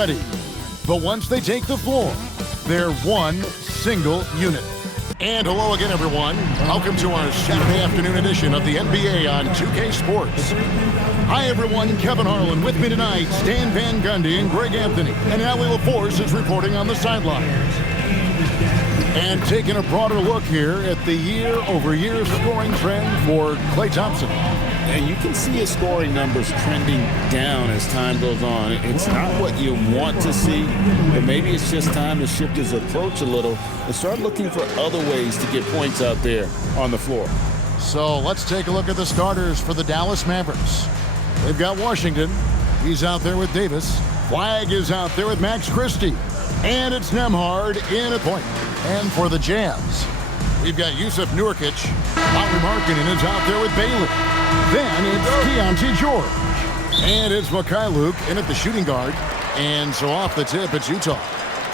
ready. But once they take the floor, they're one single unit. And hello again, everyone. Welcome to our Saturday afternoon edition of the NBA on 2K Sports. Hi, everyone. Kevin Harlan with me tonight, Stan Van Gundy and Greg Anthony. And Allie LaForce is reporting on the sidelines. And taking a broader look here at the year-over-year scoring trend for Klay Thompson. And you can see his scoring numbers trending down as time goes on. It's not what you want to see, but maybe it's just time to shift his approach a little and start looking for other ways to get points out there on the floor. So let's take a look at the starters for the Dallas Mavericks. They've got Washington. He's out there with Davis. Flagg is out there with Max Christie. And it's Nembhard in at point. And for the Jazz, we've got Jusuf Nurkic. Lauri Markkanen is out there with Bailey. Then it's Keontae George. And it's Mikhailuk in at the shooting guard. And so off the tip, it's Utah.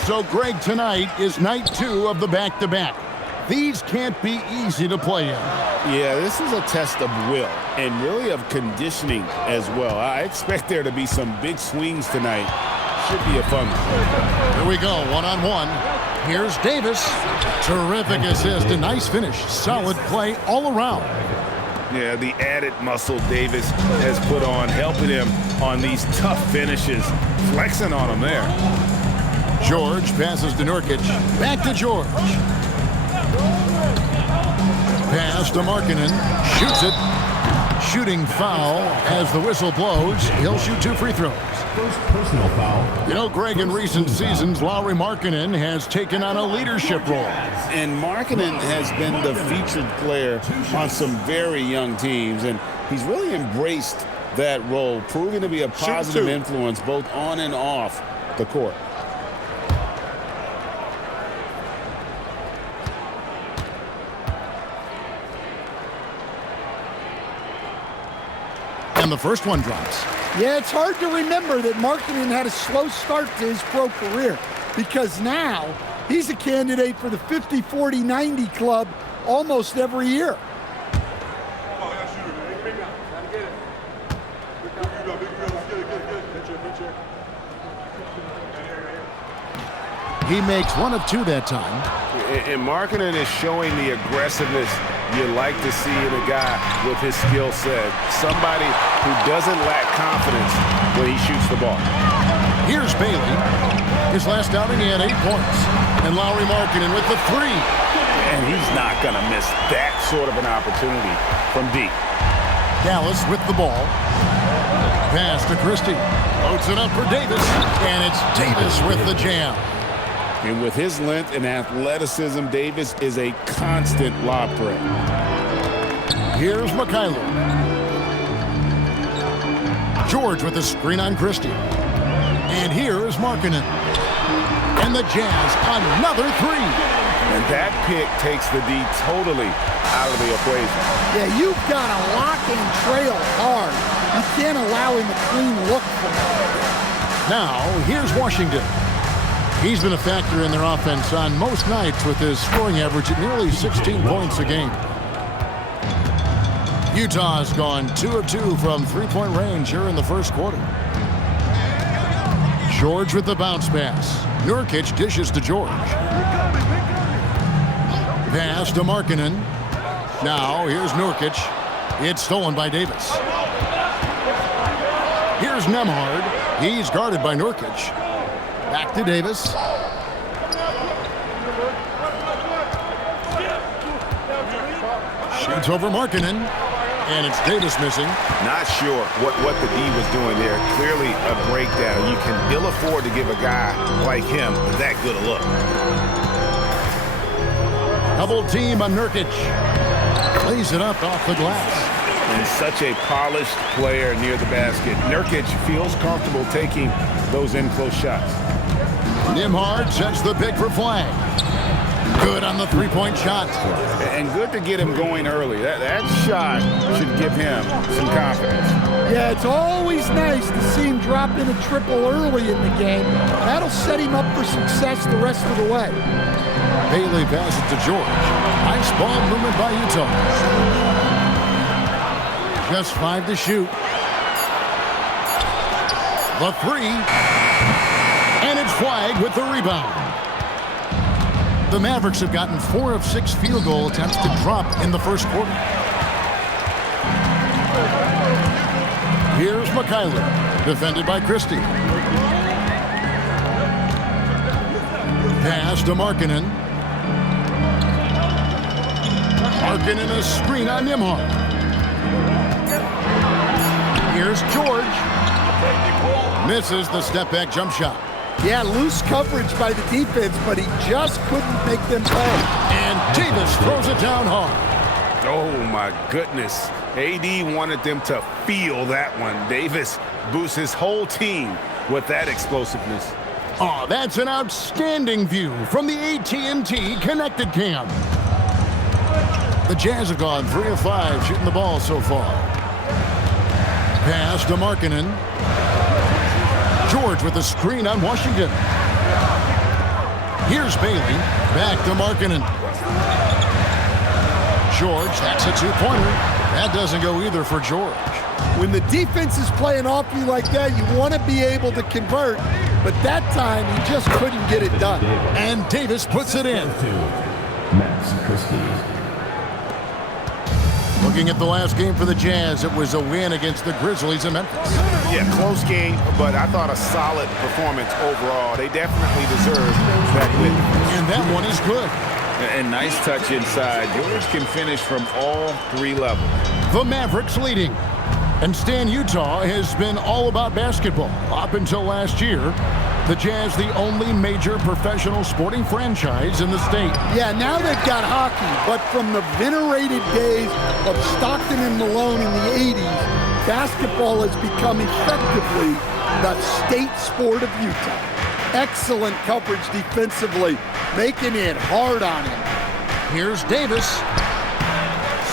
So Greg, tonight is night 2 of the back-to-back. These can't be easy to play in. Yeah, this is a test of will and really of conditioning as well. I expect there to be some big swings tonight. Should be a fun one. Here we go, one-on-one. Here's Davis. Terrific assist, a nice finish. Solid play all around. Yeah, the added muscle Davis has put on, helping him on these tough finishes. Flexing on him there. George passes to Nurkic. Back to George. Pass to Markkanen. Shoots it. Shooting foul as the whistle blows. He'll shoot 2 free throws. First personal foul. You know, Greg, in recent seasons, Lauri Markkanen has taken on a leadership role. And Markkanen has been the featured player on some very young teams, and he's really embraced that role, proving to be a positive influence both on and off the court. And the first one drops. Yeah, it's hard to remember that Markkanen had a slow start to his pro career, because now he's a candidate for the 50, 40, 90 club almost every year. He makes 1 of 2 that time. And Markkanen is showing the aggressiveness you like to see in a guy with his skill set. Somebody who doesn't lack confidence when he shoots the ball. Here's Bailey. His last outing, he had 8 points. And Lauri Markkanen with the 3. And he's not going to miss that sort of an opportunity from deep. Dallas with the ball. Pass to Christie. Loads it up for Davis. And it's Davis with the jam. And with his length and athleticism, Davis is a constant lob threat. Here's Mikhailuk. George with the screen on Christie. And here is Markkanen. And the Jazz, another 3. And that pick takes the D totally out of the equation. Yeah, you've got to lock and trail hard. You can't allow him a clean look from him. Now, here's Washington. He's been a factor in their offense on most nights with his scoring average at nearly 16 points a game. Utah's gone 2 of 2 from 3-point range here in the first quarter. George with the bounce pass. Nurkic dishes to George. Pass to Markkanen. Now here's Nurkic. It's stolen by Davis. Here's Nembhard. He's guarded by Nurkic. Back to Davis. Shoots over Markkanen. And it's Davis missing. Not sure what the D was doing there. Clearly a breakdown. You can ill afford to give a guy like him that good a look. Double team on Nurkic. Plays it up off the glass. And such a polished player near the basket. Nurkic feels comfortable taking those in-close shots. Nembhard sets the pick for Flagg. Good on the 3-point shot. And good to get him going early. That shot should give him some confidence. Yeah, it's always nice to see him drop in a triple early in the game. That'll set him up for success the rest of the way. Bailey passes to George. Nice ball movement by Utah. Just 5 to shoot. The 3. Flagg with the rebound. The Mavericks have gotten 4 of 6 field goal attempts to drop in the first quarter. Here's Mikhailuk, defended by Christie. Pass to Markkanen. Markkanen a screen on Nembhard. Here's George. Misses the step-back jump shot. Yeah, loose coverage by the defense, but he just couldn't make them pay. And Davis throws it down hard. Oh, my goodness. AD wanted them to feel that one. Davis boosts his whole team with that explosiveness. Oh, that's an outstanding view from the AT&T Connected Cam. The Jazz have gone 3 of 5 shooting the ball so far. Pass to Markkanen. George with the screen on Washington. Here's Bailey. Back to Markkanen. George, that's a two-pointer. That doesn't go either for George. When the defense is playing off you like that, you want to be able to convert. But that time, he just couldn't get it done. And Davis puts it in. Max Christie. Looking at the last game for the Jazz, it was a win against the Grizzlies in Memphis. Yeah, close game, but I thought a solid performance overall. They definitely deserve that win. And that one is good. And nice touch inside. George can finish from all 3 levels. The Mavericks leading. And Stan, Utah has been all about basketball up until last year. The Jazz, the only major professional sporting franchise in the state. Yeah, now they've got hockey, but from the venerated days of Stockton and Malone in the 80s, basketball has become effectively the state sport of Utah. Excellent coverage defensively, making it hard on him. Here's Davis.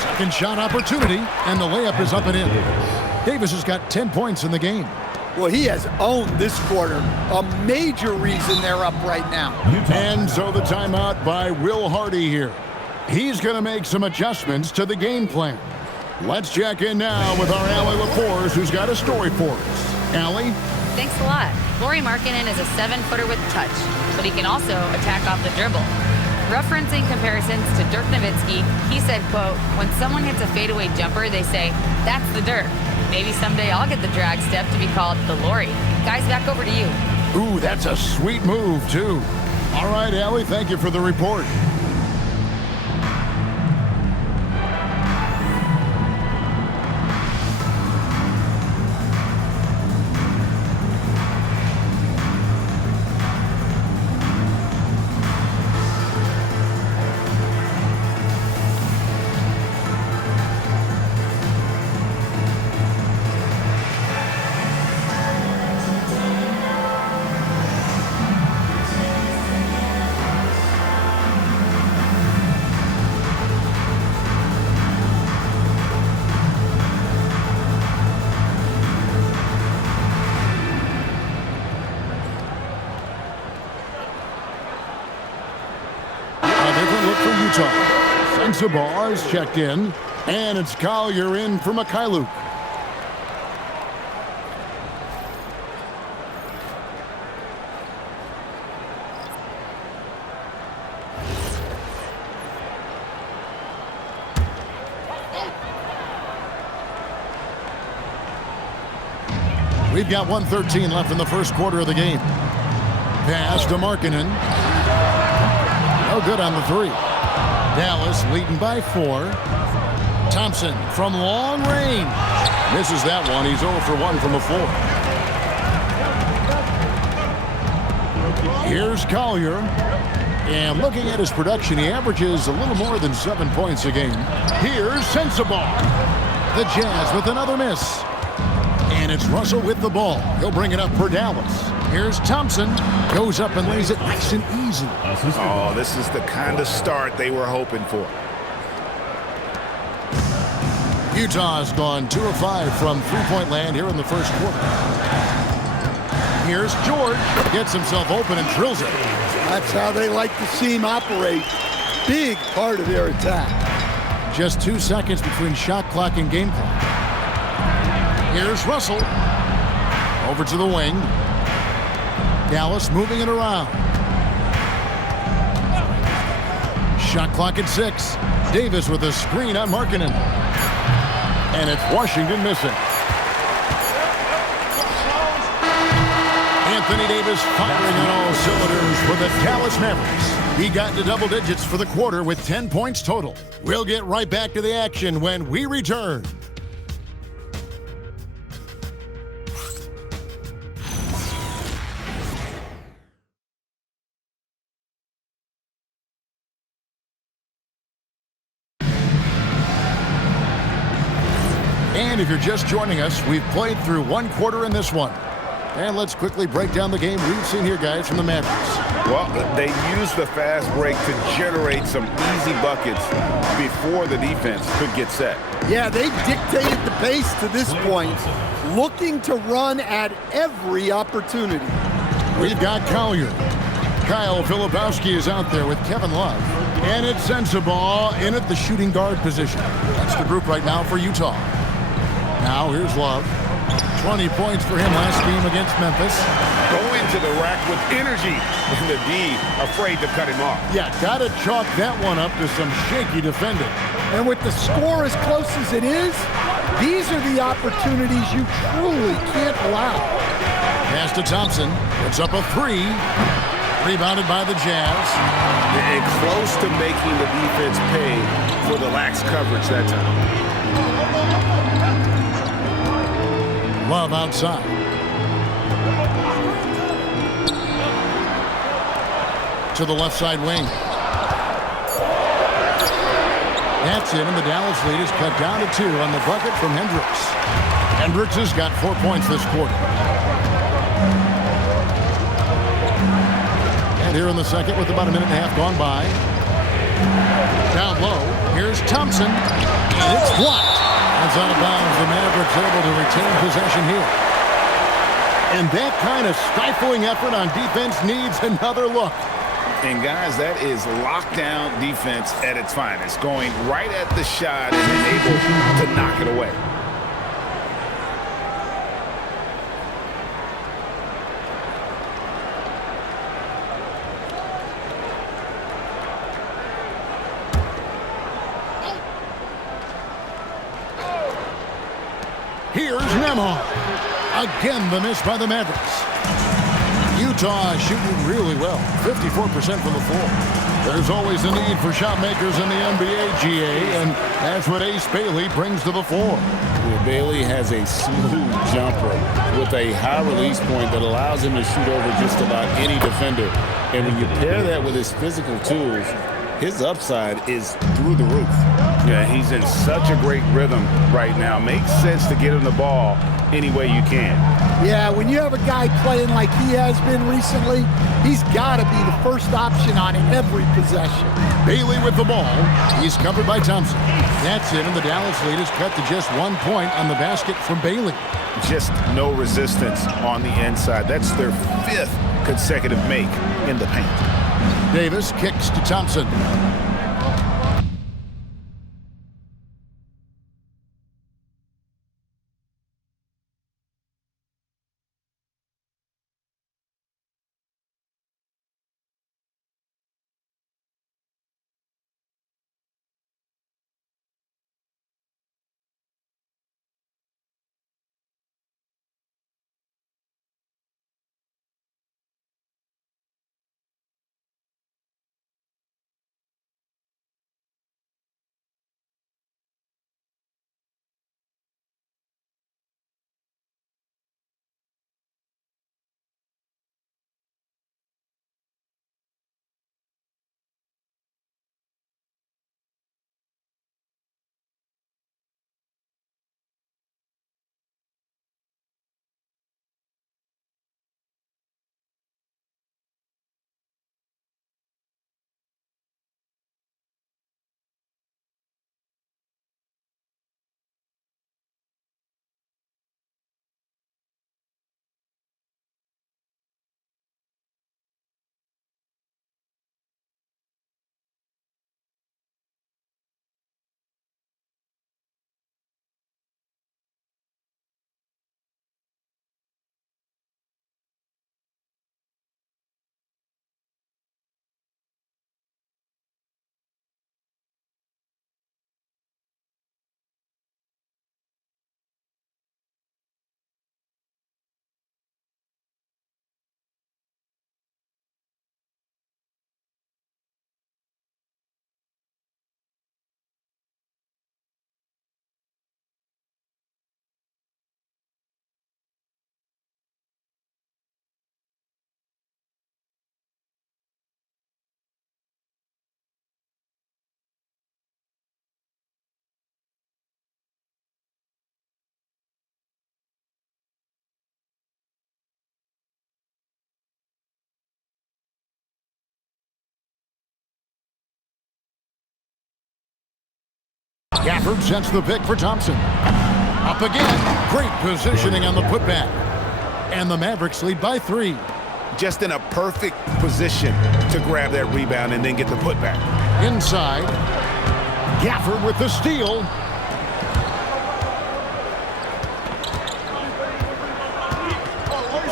Second shot opportunity, and the layup is up and in. Davis has got 10 points in the game. Well, he has owned this quarter. A major reason they're up right now. And so the timeout by Will Hardy here. He's going to make some adjustments to the game plan. Let's check in now with our Allie LaForce, who's got a story for us. Allie? Thanks a lot. Lauri Markkanen is a 7-footer with touch, but he can also attack off the dribble. Referencing comparisons to Dirk Nowitzki, he said, quote, when someone hits a fadeaway jumper, they say, that's the Dirk. Maybe someday I'll get the drag step to be called the Lauri. Guys, back over to you. Ooh, that's a sweet move, too. All right, Allie, thank you for the report. Sensabaugh is checked in, and it's Collier in for Mikhailuk. We've got 1:13 left in the first quarter of the game. Pass to Markkanen. No good on the 3. Dallas leading by 4. Thompson from long range. Misses that one. He's 0 for 1 from the floor. Here's Collier. And looking at his production, he averages a little more than 7 points a game. Here's Sensabaugh. The Jazz with another miss. And it's Russell with the ball. He'll bring it up for Dallas. Here's Thompson. Goes up and lays it nice and easy. Oh, this is the kind of start they were hoping for. Utah's gone 2 of 5 from three-point land here in the first quarter. Here's George. Gets himself open and drills it. That's how they like to see him operate. Big part of their attack. Just 2 seconds between shot clock and game clock. Here's Russell. Over to the wing. Dallas moving it around. Shot clock at 6. Davis with a screen on Markkanen. And it's Washington missing. Anthony Davis firing on all cylinders for the Dallas Mavericks. He got into double digits for the quarter with 10 points total. We'll get right back to the action when we return. And if you're just joining us, we've played through one quarter in this one. And let's quickly break down the game we've seen here, guys, from the Mavericks. Well, they used the fast break to generate some easy buckets before the defense could get set. Yeah, they dictated the pace to this point, looking to run at every opportunity. We've got Collier. Kyle Filipowski is out there with Kevin Love. And it's Sensabaugh in at the shooting guard position. That's the group right now for Utah. Now here's Love. 20 points for him last game against Memphis. Go into the rack with energy, and the D afraid to cut him off. Yeah, got to chalk that one up to some shaky defending. And with the score as close as it is, these are the opportunities you truly can't allow. Pass to Thompson. Puts up a 3. Rebounded by the Jazz. And close to making the defense pay for the lax coverage that time. Love outside. To the left side wing. That's it, and the Dallas lead is cut down to 2 on the bucket from Hendricks. Hendricks has got 4 points this quarter. And here in the second with about a minute and a half gone by. Down low, here's Thompson, and it's blocked. It's out of bounds. The Mavericks able to retain possession here. And that kind of stifling effort on defense needs another look. And guys, that is lockdown defense at its finest. Going right at the shot and then able to knock it away. Here's Nembhard. Again, the miss by the Mavericks. Utah shooting really well, 54% from the floor. There's always a need for shot makers in the NBA, GA, and that's what Ace Bailey brings to the floor. Well, Bailey has a smooth jumper with a high release point that allows him to shoot over just about any defender. And when you pair that with his physical tools, his upside is through the roof. Yeah, he's in such a great rhythm right now. Makes sense to get him the ball any way you can. Yeah, when you have a guy playing like he has been recently, he's got to be the first option on every possession. Bailey with the ball. He's covered by Thompson. That's it, and the Dallas lead is cut to just 1 point on the basket from Bailey. Just no resistance on the inside. That's their 5th consecutive make in the paint. Davis kicks to Thompson. Gafford sets the pick for Thompson. Up again. Great positioning on the putback. And the Mavericks lead by 3. Just in a perfect position to grab that rebound and then get the putback. Inside. Gafford with the steal.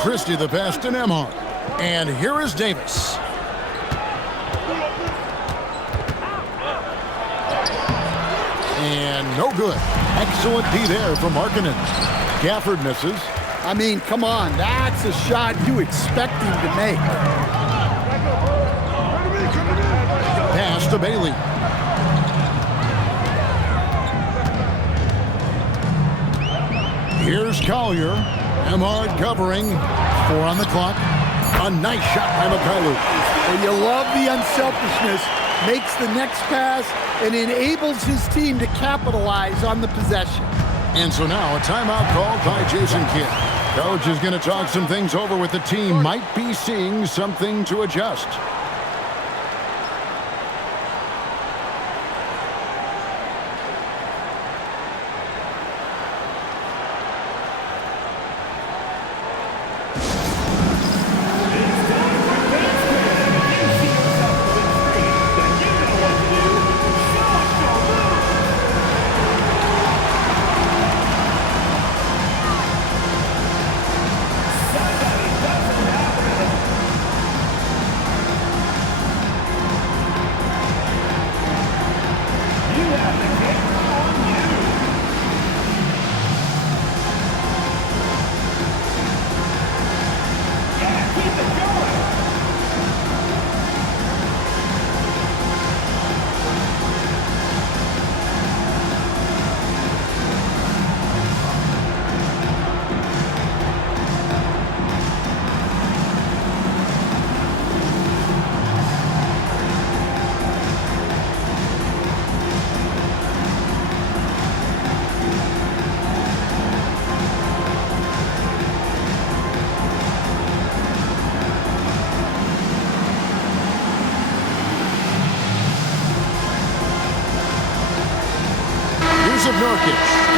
Christie the pass to Nembhard. And here is Davis. And no good. Excellent D there from Markkanen. Gafford misses. I mean, come on. That's a shot you expect him to make. Pass to Bailey. Here's Collier. Nembhard covering. 4 on the clock. A nice shot by Mikhailuk. Well, you love the unselfishness. Makes the next pass and enables his team to capitalize on the possession. And so now a timeout called by Jason Kidd. Coach is going to talk some things over with the team. Might be seeing something to adjust.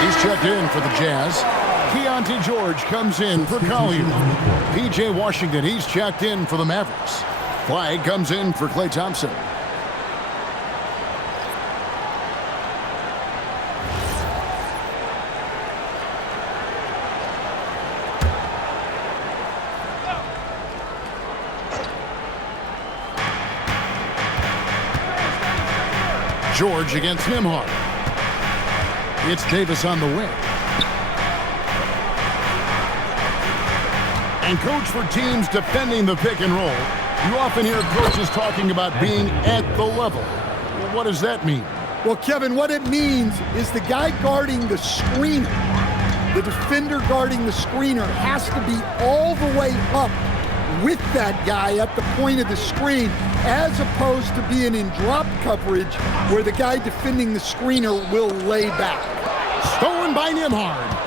He's checked in for the Jazz. Keontae George comes in for Collier. P.J. Washington, he's checked in for the Mavericks. Flag comes in for Klay Thompson. George against Nembhard. It's Davis on the wing. And coach, for teams defending the pick and roll, you often hear coaches talking about being at the level. Well, what does that mean? Well, Kevin, what it means is the guy guarding the screener, the defender guarding the screener, has to be all the way up with that guy at the point of the screen, as opposed to being in drop coverage where the guy defending the screener will lay back. Stolen by Nembhard.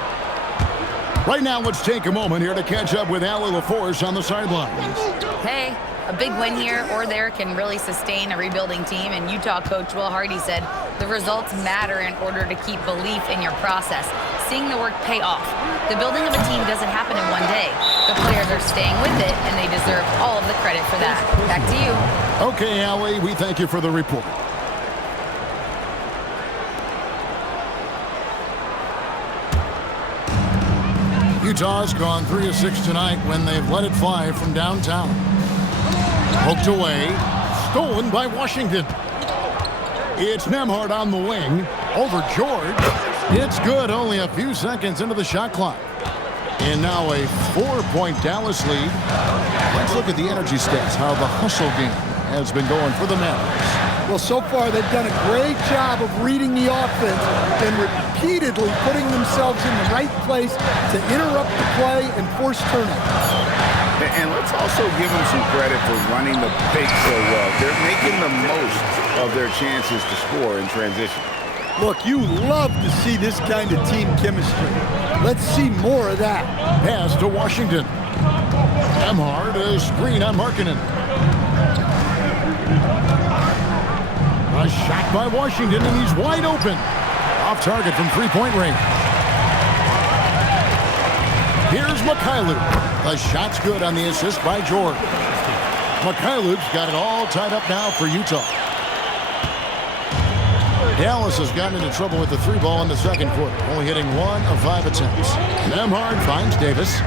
Right now, let's take a moment here to catch up with Allie LaForce on the sidelines. Hey, a big win here or there can really sustain a rebuilding team, and Utah coach Will Hardy said the results matter in order to keep belief in your process, seeing the work pay off. The building of a team doesn't happen in one day. The players are staying with it, and they deserve all of the credit for that. Back to you. Okay, Allie, we thank you for the report. Utah's gone 3 of 6 tonight when they've let it fly from downtown. Poked away, stolen by Washington. It's Nembhard on the wing, over George. It's good, only a few seconds into the shot clock. And now a 4-point Dallas lead. Let's look at the energy stats, how the hustle game has been going for the Mavericks. Well, so far they've done a great job of reading the offense and repeatedly putting themselves in the right place to interrupt the play and force turnovers. And let's also give them some credit for running the pick so well. They're making the most of their chances to score in transition. Look, you love to see this kind of team chemistry. Let's see more of that. Pass to Washington. Nembhard, a screen on Markkanen. A shot by Washington, and he's wide open. Off target from three-point range. Here's Mikhailuk. The shot's good on the assist by George. Mikhailuk's got it all tied up now for Utah. Dallas has gotten into trouble with the three ball in the second quarter, only hitting 1 of 5 attempts. Nembhard finds Davis.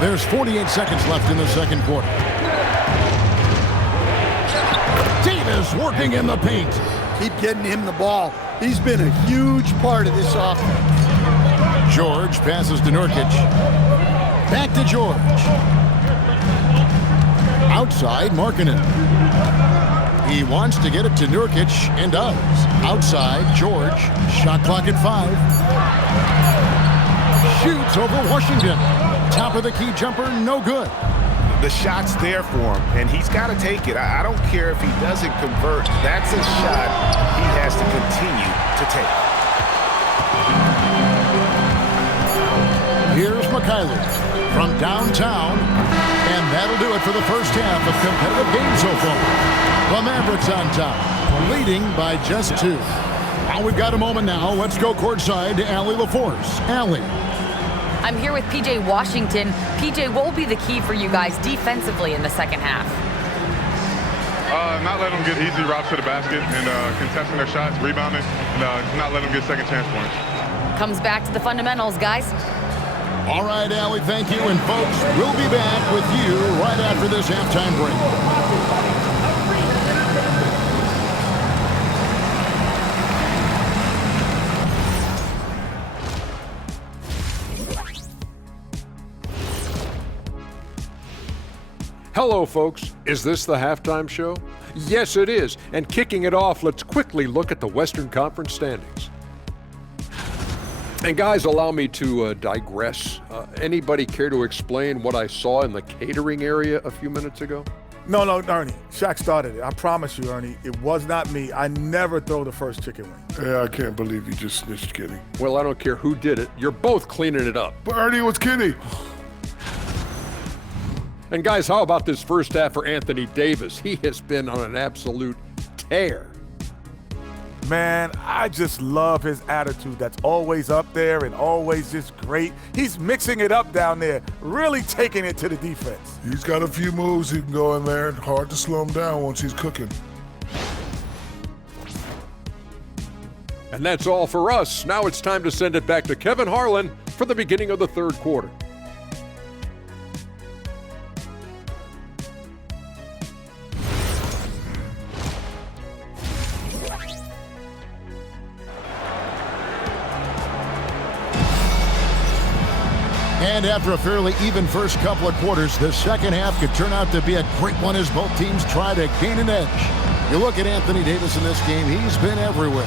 There's 48 seconds left in the second quarter. Davis working in the paint. Keep getting him the ball. He's been a huge part of this offense. George passes to Nurkic. Back to George. Outside, Markkanen. He wants to get it to Nurkic and does. Outside, George. Shot clock at 5. Shoots over Washington. Top of the key jumper, no good. The shot's there for him, and he's got to take it. I don't care if he doesn't convert. That's a shot he has to continue to take. Here's Mikhailuk from downtown, and that'll do it for the first half of competitive game so far. The Mavericks on top, leading by just 2. Now we've got a moment now. Let's go courtside to Allie LaForce. Allie. I'm here with P.J. Washington. P.J., what will be the key for you guys defensively in the second half? Not letting them get easy routes to the basket and contesting their shots, rebounding, and not letting them get second chance points. Comes back to the fundamentals, guys. All right, Allie, thank you. And folks, we'll be back with you right after this halftime break. Hello, folks. Is this the halftime show? Yes, it is. And kicking it off, let's quickly look at the Western Conference standings. And guys, allow me to digress. Anybody care to explain what I saw in the catering area a few minutes ago? No, Ernie. Shaq started it. I promise you, Ernie, it was not me. I never throw the first chicken wing. Yeah, I can't believe you just snitched Kenny. Well, I don't care who did it. You're both cleaning it up. But Ernie, it was Kenny. And guys, how about this first half for Anthony Davis? He has been on an absolute tear. Man, I just love his attitude. That's always up there and always just great. He's mixing it up down there, really taking it to the defense. He's got a few moves he can go in there. Hard to slow him down once he's cooking. And that's all for us. Now it's time to send it back to Kevin Harlan for the beginning of the third quarter. And after a fairly even first couple of quarters, the second half could turn out to be a great one as both teams try to gain an edge. You look at Anthony Davis in this game, he's been everywhere.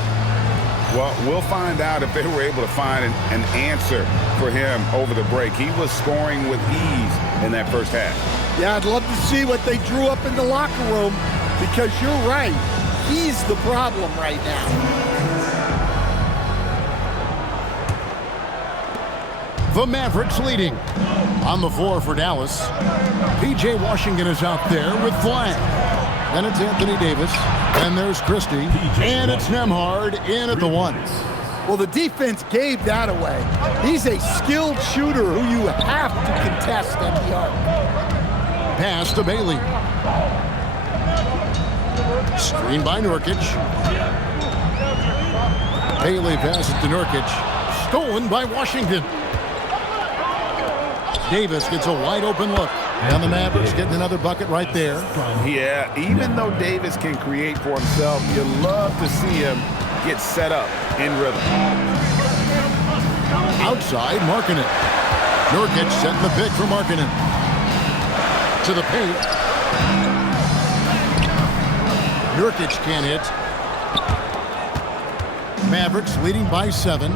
Well, we'll find out if they were able to find an answer for him over the break. He was scoring with ease in that first half. Yeah, I'd love to see what they drew up in the locker room because you're right. He's the problem right now. The Mavericks leading. On the floor for Dallas, P.J. Washington is out there with flag. Then it's Anthony Davis. Then there's Christie. And it's Nembhard in at the 1. Well, the defense gave that away. He's a skilled shooter who you have to contest at the arc. Pass to Bailey. Screen by Nurkic. Bailey passes to Nurkic. Stolen by Washington. Davis gets a wide open look. And the Mavericks getting another bucket right there. Yeah, even though Davis can create for himself, you love to see him get set up in rhythm. Outside, Markkanen. Nurkic setting the pick for Markkanen. To the paint. Nurkic can't hit. Mavericks leading by 7.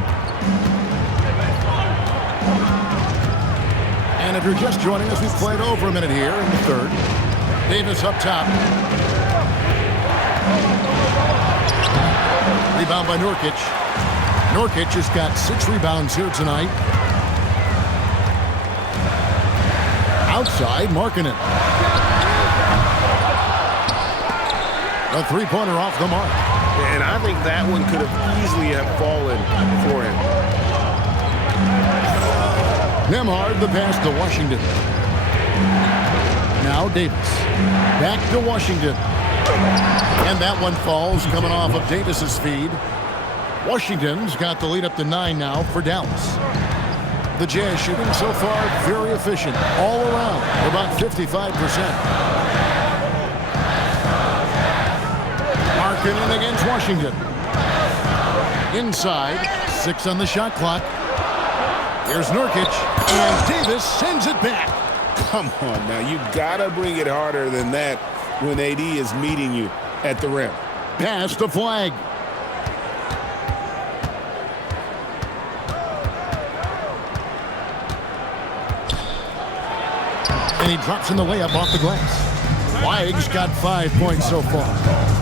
And if you're just joining us, we've played over a minute here in the third. Davis up top. Rebound by Nurkic. Nurkic has got 6 rebounds here tonight. Outside, Markkanen. A three-pointer off the mark. And I think that one could have easily have fallen for him. Nembhard the pass to Washington. Now Davis. Back to Washington. And that one falls coming off of Davis's feed. Washington's got the lead up to 9 now for Dallas. The Jazz shooting so far very efficient all around, about 55%. Markkanen against Washington. Inside, 6 on the shot clock. Here's Nurkic, and Davis sends it back. Come on now, you gotta bring it harder than that when AD is meeting you at the rim. Pass to Flag. And he drops in the layup off the glass. Flag's got 5 points so far.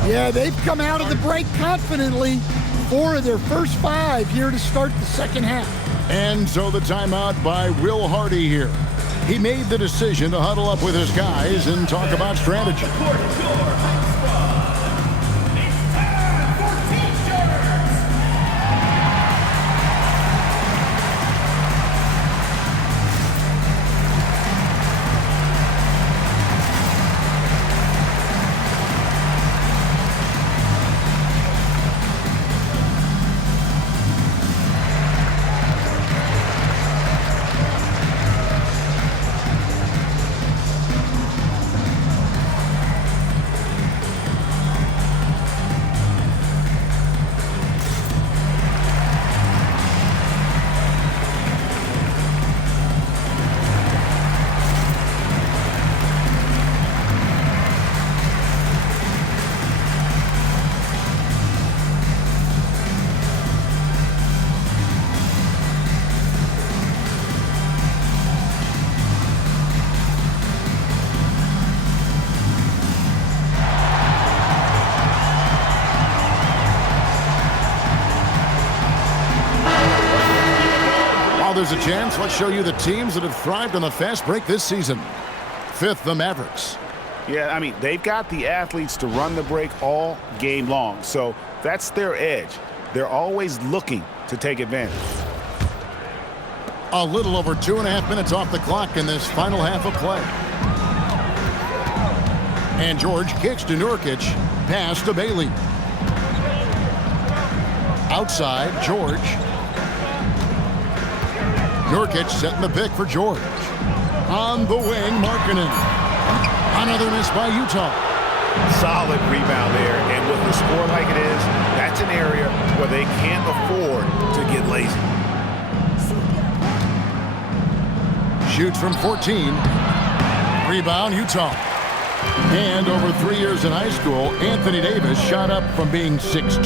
Yeah, they've come out of the break confidently. 4 of their first 5 here to start the second half. And so the timeout by Will Hardy here. He made the decision to huddle up with his guys and talk about strategy. There's a chance. Let's show you the teams that have thrived on the fast break this season. 5th, the Mavericks. Yeah, I mean, they've got the athletes to run the break all game long. So that's their edge. They're always looking to take advantage. A little over 2.5 minutes off the clock in this final half of play. And George kicks to Nurkic. Pass to Bailey. Outside, George. Nurkic setting the pick for George. On the wing, Markkanen. Another miss by Utah. Solid rebound there, and with the score like it is, that's an area where they can't afford to get lazy. Shoots from 14. Rebound, Utah. And over 3 years in high school, Anthony Davis shot up from being 6'2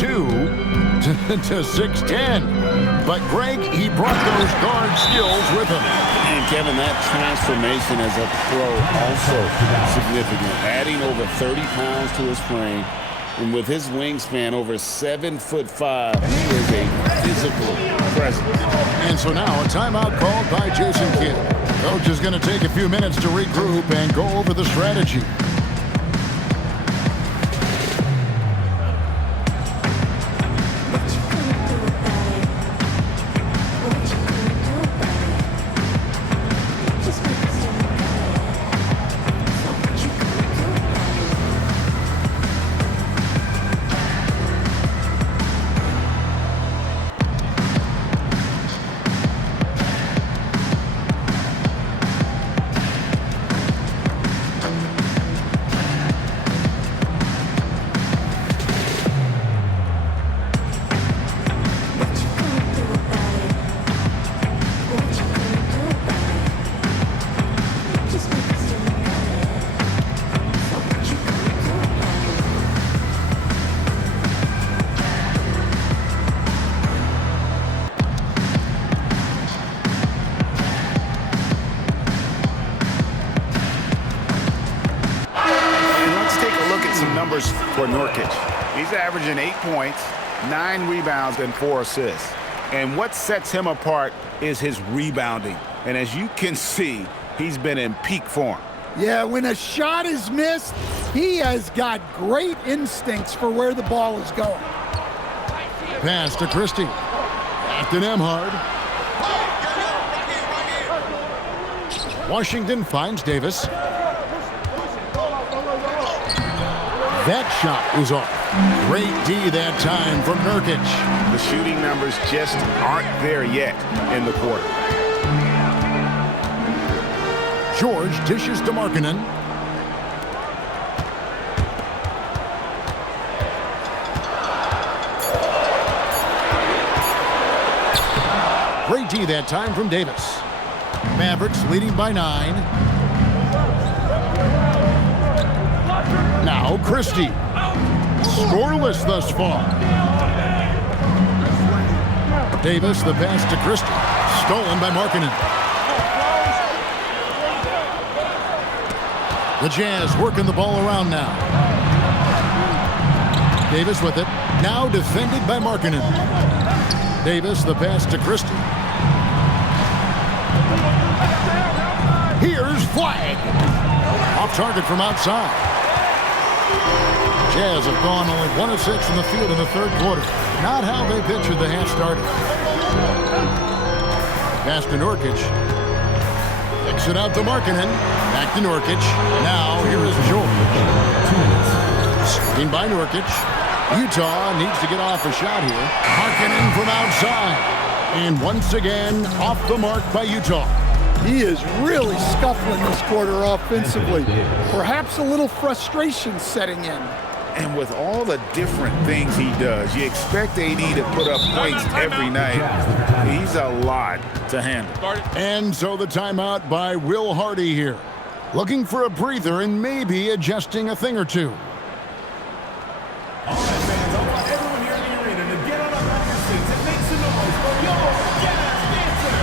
to 6'10. But Greg, he brought those guard skills with him. And Kevin, that transformation as a pro also significant. Adding over 30 pounds to his frame, and with his wingspan over 7'5", he is a physical presence. And so now a timeout called by Jason Kidd. Coach is going to take a few minutes to regroup and go over the strategy. For Nurkic. He's averaging 8 points, 9 rebounds, and 4 assists. And what sets him apart is his rebounding. And as you can see, he's been in peak form. Yeah, when a shot is missed, he has got great instincts for where the ball is going. Pass to Christie. Back to Nembhard. Washington finds Davis. That shot is off. Great D that time from Nurkic. The shooting numbers just aren't there yet in the quarter. George dishes to Markkanen. Great D that time from Davis. Mavericks leading by 9. Now Christie. Scoreless thus far. Davis, the pass to Christie. Stolen by Markkanen. The Jazz working the ball around now. Davis with it. Now defended by Markkanen. Davis, the pass to Christie. Here's Flag. Off target from outside. Jazz have gone only 1 of 6 in the field in the third quarter. Not how they pictured the half started. Pass to Nurkic. Kicks it out to Markkanen. Back to Nurkic. Now here is George. Screen by Nurkic. Utah needs to get off a shot here. Markkanen from outside. And once again, off the mark by Utah. He is really scuffling this quarter offensively. Perhaps a little frustration setting in. And with all the different things he does, you expect AD to put up points every night. He's a lot to handle. And so the timeout by Will Hardy here. Looking for a breather and maybe adjusting a thing or two. All right, fans, I want everyone here in the arena to get on up off your seats and make some noise for your Jazz dancers.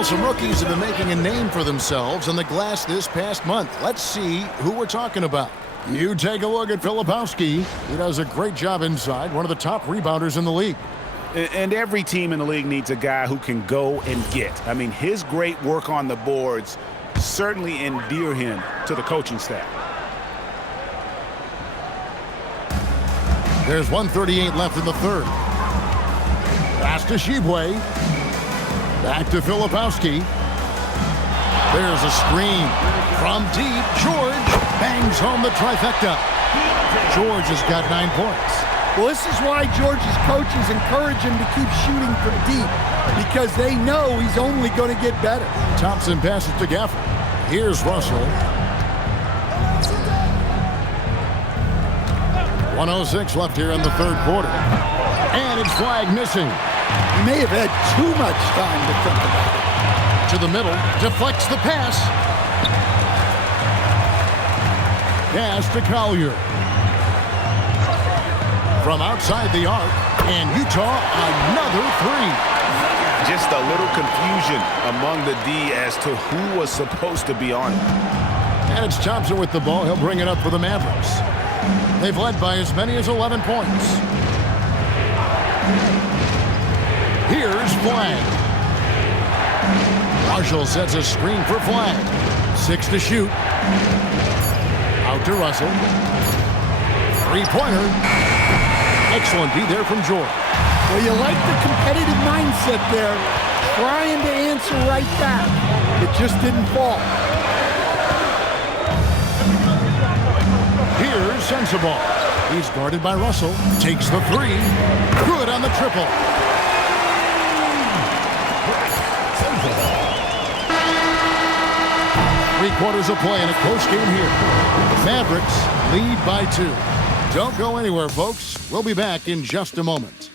Well, some rookies have been making a name for themselves on the glass this past month. Let's see who we're talking about. You take a look at Filipowski. He does a great job inside, one of the top rebounders in the league. And every team in the league needs a guy who can go and get. I mean, his great work on the boards certainly endear him to the coaching staff. There's 1:38 left in the third. Pass to Shibwe. Back to Filipowski. There's a screen. From deep, George bangs home the trifecta. George has got 9 points. Well, this is why George's coaches encourage him to keep shooting from deep, because they know he's only going to get better. Thompson passes to Gafford. Here's Russell. 1:06 left here in the third quarter. And it's Flag missing. He may have had too much time to think about it. To the middle, deflects the pass. Pass to Collier. From outside the arc, and Utah another 3. Just a little confusion among the D as to who was supposed to be on it. And it's Thompson with the ball. He'll bring it up for the Mavericks. They've led by as many as 11 points. Here's Flag. Marshall sets a screen for Flag. 6 to shoot. Out to Russell. Three-pointer. Excellent D there from George. Well, you like the competitive mindset there. trying to answer right back. It just didn't fall. Here's Sensabaugh. He's guarded by Russell. Takes the three. Good on the triple. Three-quarters of play in a close game here. Mavericks lead by 2. Don't go anywhere, folks. We'll be back in just a moment.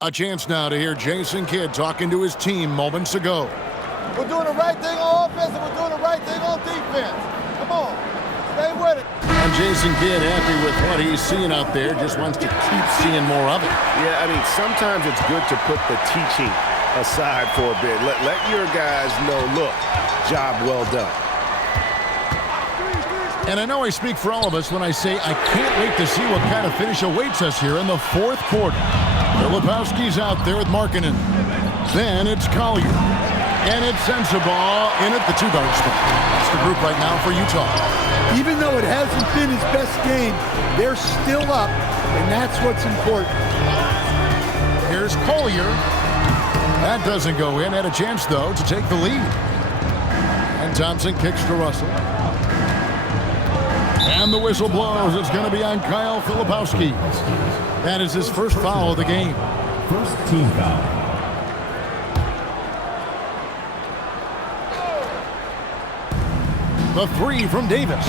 A chance now to hear Jason Kidd talking to his team moments ago. We're doing the right thing on offense and we're doing the right thing on defense. Come on, stay with it. And Jason Kidd happy with what he's seeing out there, just wants to keep seeing more of it. Yeah, I mean, sometimes it's good to put the teaching aside for a bit. Let your guys know, look, job well done. And I know I speak for all of us when I say I can't wait to see what kind of finish awaits us here in the fourth quarter. Filipowski's out there with Markkanen. Then it's Collier. And it's Sensabaugh in at the 2-guard spot. That's the group right now for Utah. Even though it hasn't been his best game, they're still up, and that's what's important. Here's Collier. That doesn't go in. Had a chance, though, to take the lead. And Thompson kicks to Russell. And the whistle blows. It's going to be on Kyle Filipowski. That is his first foul of the game. First team foul. The three from Davis.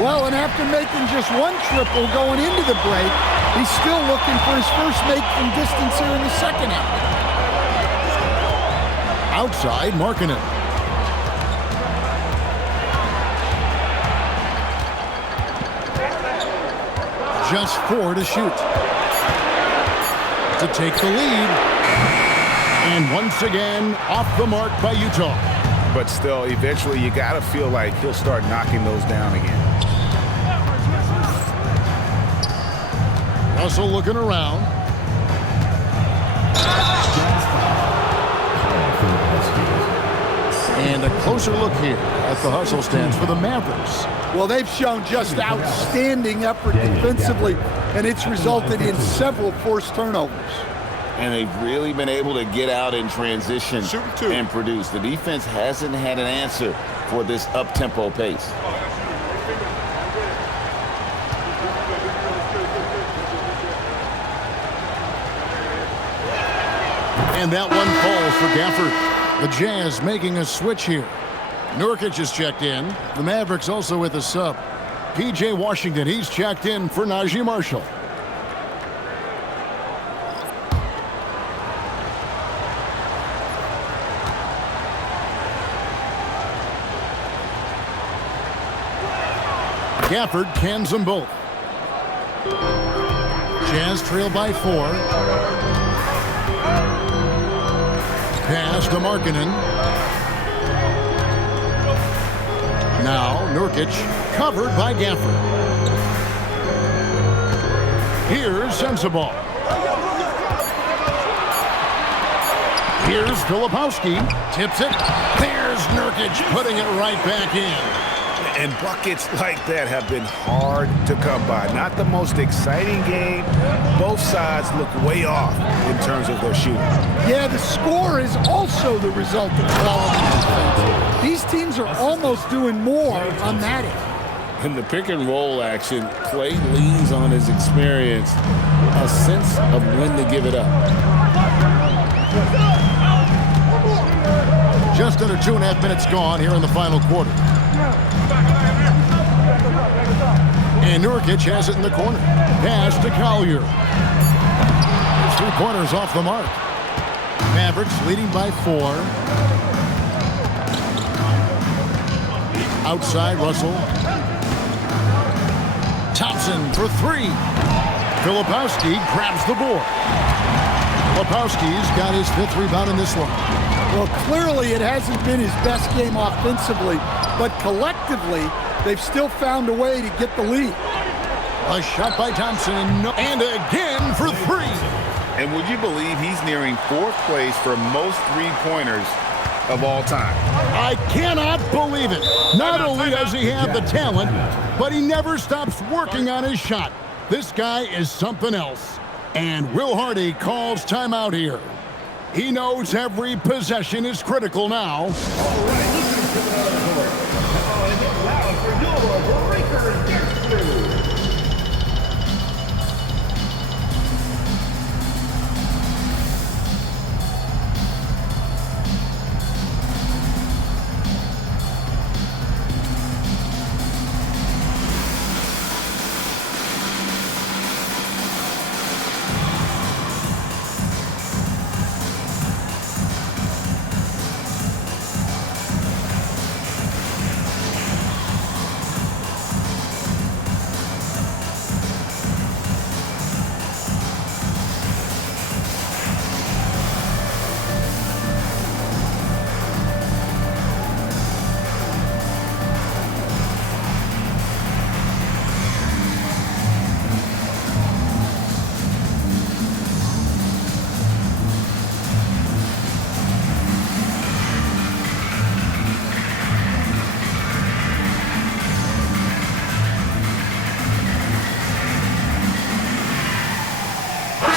Well, and after making just one triple going into the break, he's still looking for his first make from distance here in the second half. Outside, Markkanen. Just 4 to shoot. To take the lead. And once again, off the mark by Utah. But still, eventually, you got to feel like he'll start knocking those down again. Russell looking around. And a closer look here at the hustle stance for the Mavericks. Well, they've shown just outstanding effort defensively, and it's resulted in several forced turnovers. And they've really been able to get out in transition and produce. The defense hasn't had an answer for this up-tempo pace. And that one falls for Gafford. The Jazz making a switch here. Nurkic is checked in. The Mavericks also with a sub. P.J. Washington, he's checked in for Najee Marshall. Gafford cans them both. Jazz trail by 4. Pass to Markkanen. Now Nurkic covered by Gafford. Here's Sensabaugh. Here's Filipowski. Tips it. There's Nurkic putting it right back in. And buckets like that have been hard to come by. Not the most exciting game. Both sides look way off in terms of their shooting. Yeah, the score is also the result of quality defense. These teams are almost doing more on that end. In the pick and roll action, Clay leans on his experience, a sense of when to give it up. Just under 2.5 minutes gone here in the final quarter. And Nurkic has it in the corner. Pass to Collier. There's 3 pointers off the mark. Mavericks leading by 4. Outside, Russell. Thompson for 3. Filipowski grabs the board. Filipowski's got his 5th rebound in this one. Well, clearly it hasn't been his best game offensively, but collectively, they've still found a way to get the lead. A shot by Thompson, and again for 3. And would you believe he's nearing 4th place for most three-pointers of all time? I cannot believe it. Not only does he have the talent, but he never stops working on his shot. This guy is something else. And Will Hardy calls timeout here. He knows every possession is critical now. All right, listen to the court. And get loud for your breaker dance crew.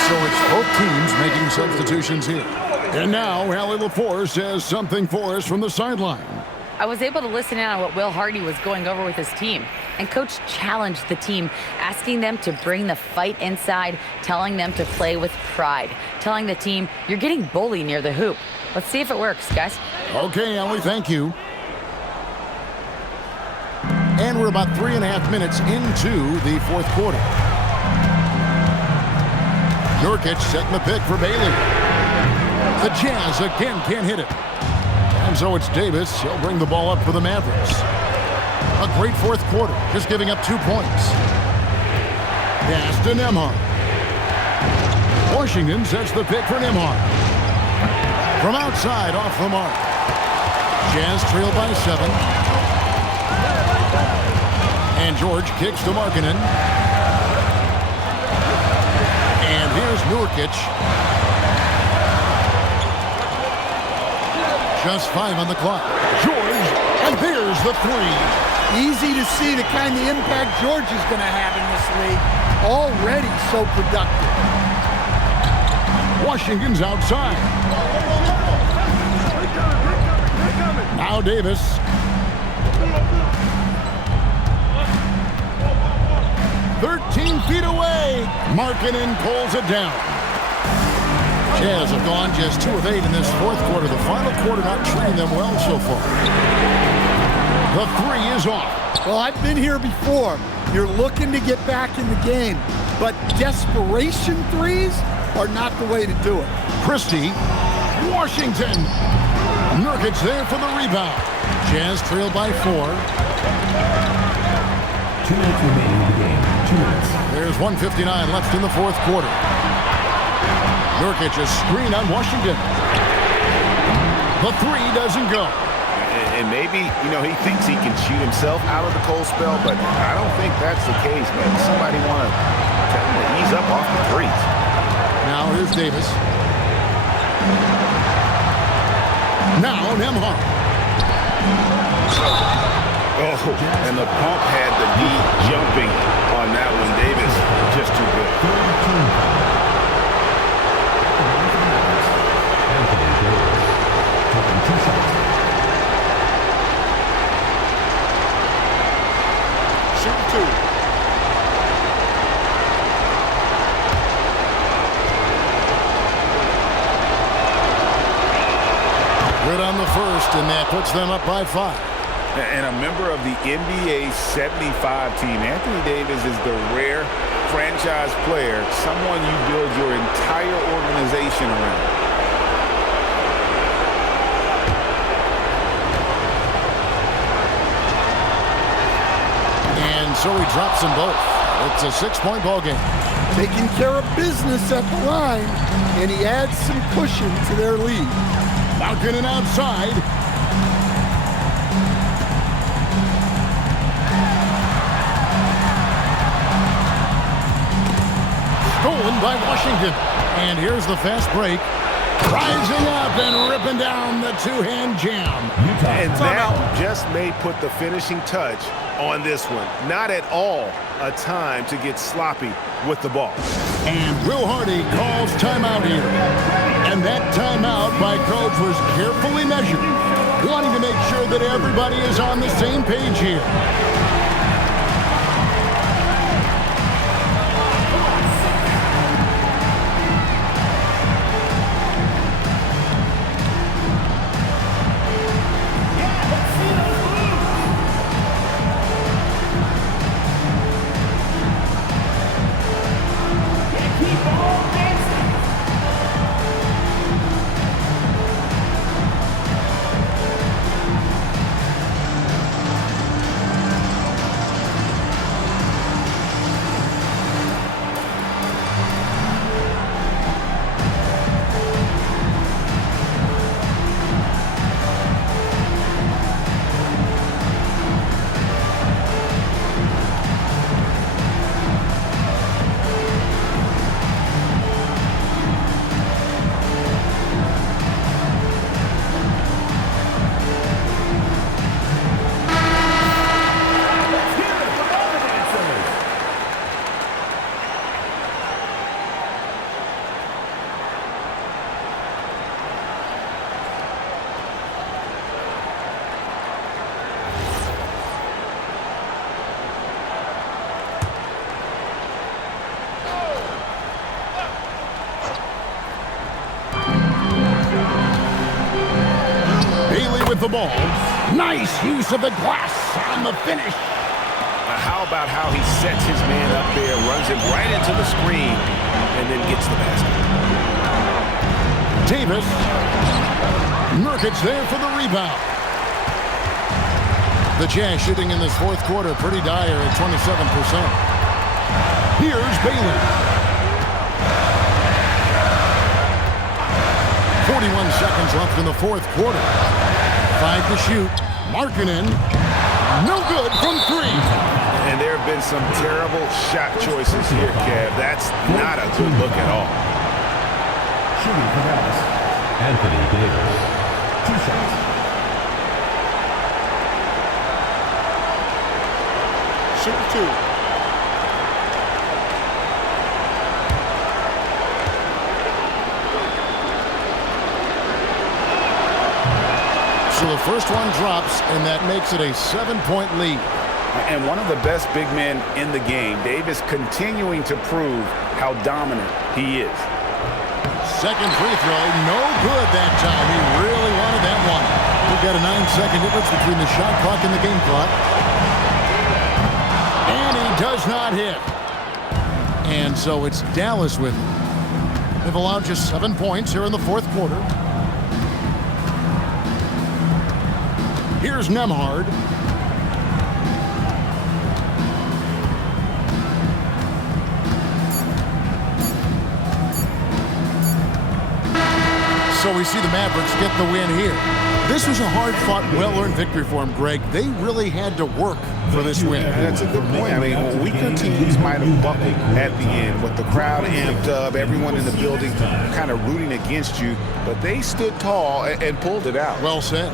So it's both teams making substitutions here. And now Allie LaForce says something for us from the sideline. I was able to listen in on what Will Hardy was going over with his team. And Coach challenged the team, asking them to bring the fight inside, telling them to play with pride, telling the team, you're getting bullied near the hoop. Let's see if it works, guys. Okay, Allie, thank you. And we're about 3.5 minutes into the 4th quarter. Nurkic setting the pick for Bailey. The Jazz again can't hit it. And so it's Davis. He'll bring the ball up for the Mavericks. A great 4th quarter, just giving up 2 points. Pass to Nembhard. Washington sets the pick for Nembhard. From outside, off the mark. Jazz trail by 7. And George kicks to Markkanen. And here's Nurkic. Just 5 on the clock. George, and there's the 3. Easy to see the kind of impact George is going to have in this league. Already so productive. Washington's outside. Now Davis. "13 feet away." Markkanen pulls it down. Jazz have gone just 2 of 8 in this 4th quarter. The final quarter not treating them well so far. The 3 is off. Well, I've been here before. You're looking to get back in the game, but desperation threes are not the way to do it. Christie, Washington. Nurkic there for the rebound. Jazz trail by 4. 2 minutes remaining in the game. 2 minutes. There's 1:59 left in the 4th quarter. Nurkic a screen on Washington. The 3 doesn't go. And maybe, he thinks he can shoot himself out of the cold spell, but I don't think that's the case. Maybe somebody want to tell him to ease up off the threes. Now here's Davis. Now Nembhard. Oh, and the pump had the knee jumping on that one. Davis, just too good. Good on the first, and that puts them up by 5. And a member of the NBA 75 team, Anthony Davis is the rare franchise player, someone you build your entire organization around. And so he drops them both. It's a 6-point ball game. Taking care of business at the line, and he adds some cushion to their lead. Markkanen outside. stolen by Washington. And here's the fast break. Rising up and ripping down the two-hand jam. And that just may put the finishing touch on this one. Not at all a time to get sloppy with the ball. And Will Hardy calls timeout here. And that timeout by Coach was carefully measured, wanting to make sure that everybody is on the same page here. With the ball. Nice use of the glass on the finish. How about how he sets his man up there, runs him right into the screen, and then gets the basket. Davis. Nurkic there for the rebound. The Jazz shooting in this fourth quarter pretty dire at 27%. Here's Bailey. 41 seconds left in the fourth quarter. 5 to shoot. Markkanen. No good from 3. And there have been some terrible shot choices here, Kev. That's not a good look at all. Shooting for Dallas, Anthony Davis. 2 shots. Shoot 2. So the first one drops, and that makes it a 7-point lead. And one of the best big men in the game, Davis, continuing to prove how dominant he is. Second free throw, no good that time. He really wanted that one. We've got a 9-second difference between the shot clock and the game clock. And he does not hit. And so it's Dallas with it. They've allowed just 7 points here in the fourth quarter. Here's Nembhard. So we see the Mavericks get the win here. This was a hard-fought, well-earned victory for them, Greg. They really had to work for this win. That's a good point. I mean, weaker teams might have buckled at the end with the crowd amped up, everyone in the building kind of rooting against you, but they stood tall and pulled it out. Well said.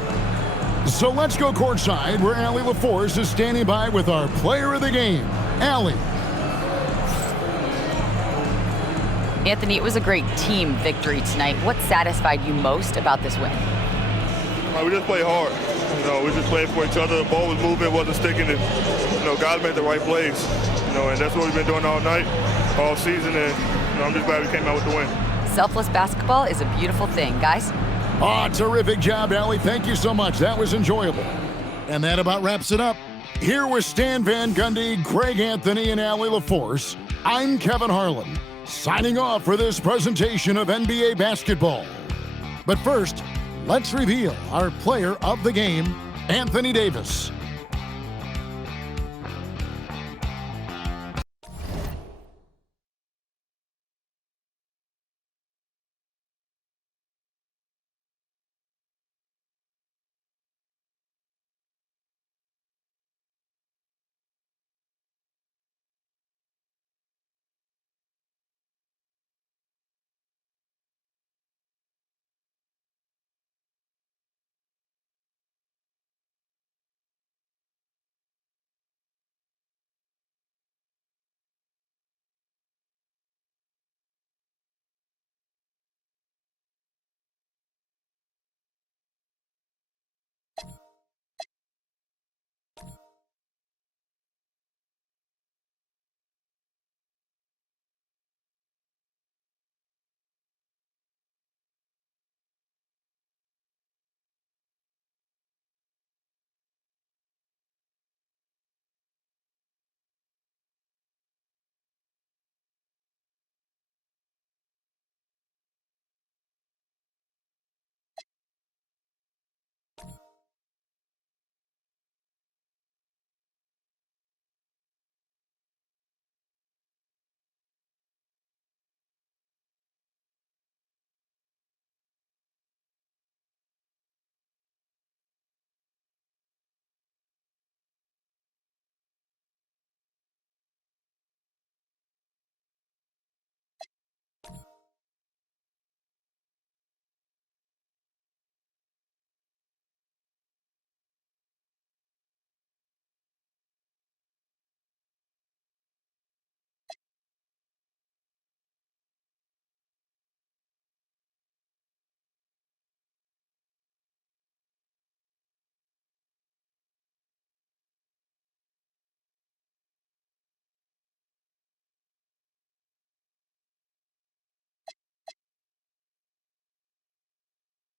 So let's go courtside, where Allie LaForce is standing by with our player of the game. Allie. Anthony, it was a great team victory tonight. What satisfied you most about this win? We just played hard. We just played for each other. The ball was moving, wasn't sticking, and guys made the right plays. And that's what we've been doing all night, all season, and I'm just glad we came out with the win. Selfless basketball is a beautiful thing, guys. Oh, terrific job, Allie. Thank you so much. That was enjoyable. And that about wraps it up. Here with Stan Van Gundy, Greg Anthony, and Allie LaForce, I'm Kevin Harlan, signing off for this presentation of NBA basketball. But first, let's reveal our player of the game, Anthony Davis.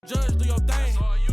Judge, do your thing.